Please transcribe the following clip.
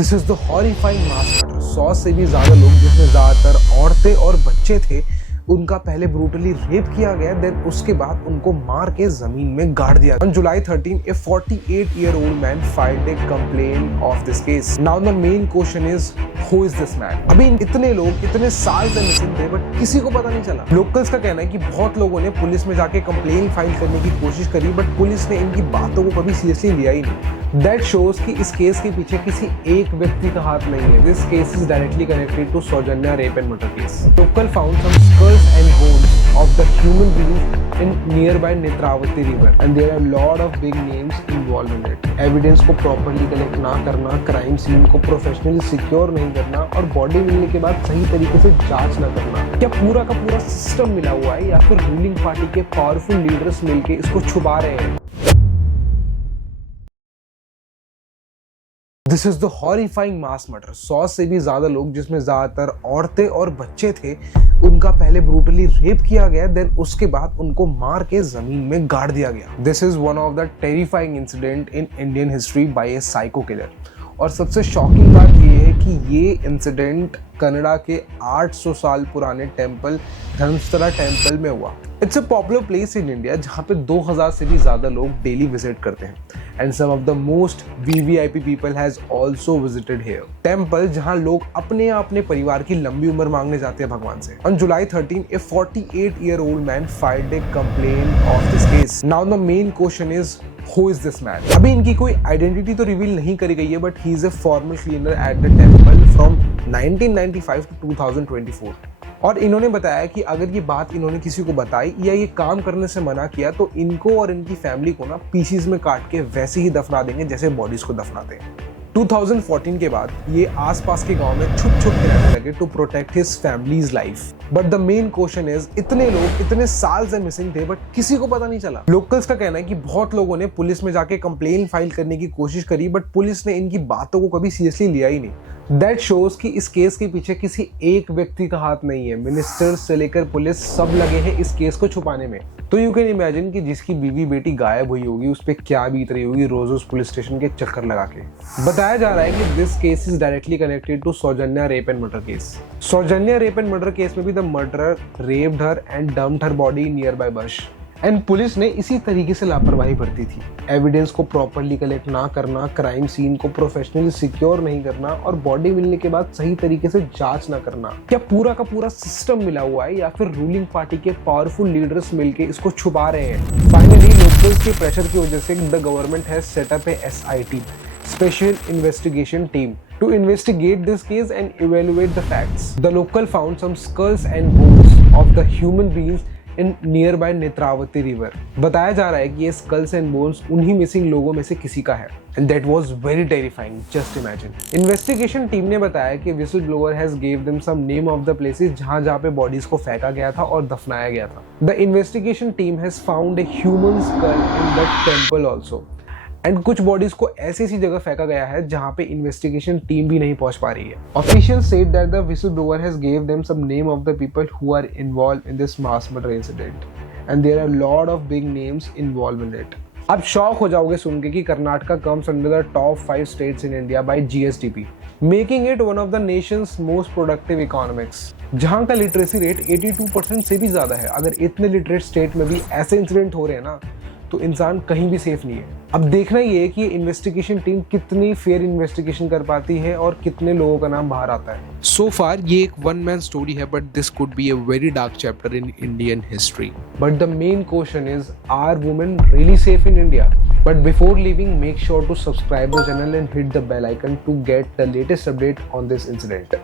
This is the horrifying mass murder. 100 से भी ज्यादा लोग, जिसमें ज्यादातर औरतें और बच्चे थे, उनका पहले ब्रूटली रेप किया गया, देन उसके बाद उनको मार के जमीन में गाड़ दिया। On July 13, a 48-year-old man filed a complaint of this case. Now the main question is, who is this man? अभी इतने लोग इतने साल से मिसिंग थे, बट किसी को पता नहीं चला। लोकल्स का कहना है कि बहुत लोगों ने पुलिस में जाके कंप्लेन फाइल करने की कोशिश करी, बट पुलिस ने इनकी बातों को कभी सीरियसली लिया ही नहीं। That shows कि इस केस के पीछे किसी एक व्यक्ति का हाथ नहीं है। This case is directly connected to Saujanya rape and murder case. Local found some skulls and bones of the human beings in nearby Netravati river, and there are a lot of big names involved in it. Evidence को properly collect ना करना, crime scene को professionally secure नहीं करना, और body मिलने के बाद सही तरीके से जांच ना करना। क्या पूरा का पूरा सिस्टम मिला हुआ है, या फिर रूलिंग पार्टी के पावरफुल लीडर्स मिलके इसको छुपा रहे हैं? This is the horrifying mass murder. 100 से भी ज्यादा लोग, जिसमें ज्यादातर औरतें और बच्चे थे, उनका पहले ब्रूटली रेप किया गया, देन उसके बाद उनको मार के जमीन में गाड़ दिया गया। This is one of the terrifying incident in Indian history by A psycho killer. और सबसे शॉकिंग बात ये है कि ये इंसिडेंट कनाडा के 800 साल पुराने टेम्पल, धर्मस्थला टेम्पल में हुआ। It's a popular place in India जहाँ पे 2000 से भी ज्यादा लोग डेली विजिट करते हैं, and some of the most VVIP people has also visited here. Temple जहाँ लोग अपने परिवार की लंबी उम्र मांगने जाते हैं भगवान से। On July 13, a 48-year-old man filed a complaint of this case. Now the main question is, who is this man? अभी इनकी कोई आइडेंटिटी तो रिवील नहीं करी गई है, but he is a formal cleaner at the temple from 1995 to 2024। और इन्होंने बताया कि अगर ये बात इन्होंने किसी को बताई या ये काम करने से मना किया, तो इनको और इनकी फैमिली को ना पीसीज में काट के वैसे ही दफना देंगे जैसे बॉडीज को दफनाते हैं। 2014 के बाद ये आसपास के गांव में छुप के रहने लगे to protect his families life. But the main question is, इतने लोग इतने साल से मिसिंग थे, बट किसी को पता नहीं चला। लोकल्स का कहना है कि बहुत लोगों ने पुलिस में जाके कंप्लेन फाइल करने की कोशिश करी, बट पुलिस ने इनकी बातों को कभी सीरियसली लिया ही नहीं। दैट शोज कि इस केस के पीछे किसी एक व्यक्ति का हाथ नहीं है। मिनिस्टर्स से लेकर पुलिस सब लगे हैं इस केस को छुपाने में। तो यू कैन इमेजिन कि जिसकी बीवी बेटी गायब हुई होगी, उस पर क्या बीत रही होगी रोज रोज पुलिस स्टेशन के चक्कर लगा के। बताया जा रहा है कि this case is directly connected to Soujanya rape and murder case. Soujanya rape and murder case में भी the murderer raped her and dumped her body near by bush, and police ने इसी तरीके से लापरवाही बरती थी। एविडेंस को प्रॉपर्ली कलेक्ट ना करना, क्राइम सीन को प्रोफेशनली सिक्योर नहीं करना, और बॉडी मिलने के बाद सही तरीके से जांच ना करना। क्या पूरा का पूरा सिस्टम मिला हुआ है, या फिर रूलिंग पार्टी के पावरफुल लीडर्स मिलके इसको छुपा रहे हैं? फाइनली लोकल्स के प्रेशर की वजह से the government has set up A SIT, special investigation team, to investigate this case and evaluate the facts. The local found some skulls and bones of the human beings in nearby Netravati river. बताया जा रहा है कि ये skulls and bones उन्हीं missing लोगों में से किसी का है, and that was very terrifying. Just imagine. Investigation team ने बताया कि whistleblower has gave them some name of the places जहाँ पे bodies को फेंका गया था और दफनाया गया था. The investigation team has found a human skull in the temple also. And कुछ बॉडीज को ऐसी जगह फेंका गया है जहां पे इन्वेस्टिगेशन टीम भी नहीं पहुंच पा रही है। Official said that the whistleblower has give them some name of the people who are involved in this mass murder incident, and there are lot of big names involved in it. आप shock हो जाओगे सुन के कि Karnataka comes under the top 5 states in India by GSDP, making it one of the nations most productive economics, जहां का literacy rate 82% से भी ज्यादा है। अगर इतने लिटरेट स्टेट में भी ऐसे इंसिडेंट हो रहे हैं ना, तो इंसान कहीं भी सेफ नहीं है। अब देखना ये है कि इन्वेस्टिगेशन टीम कितनी फेयर इन्वेस्टिगेशन कर पाती है और कितने लोगों का नाम बाहर आता है। सो फार ये एक वन मैन स्टोरी है, but this could be a very dark chapter in Indian history. But the main question is, are women really safe in India? But before leaving, make sure to subscribe the channel and hit the bell icon to get the latest update on this incident.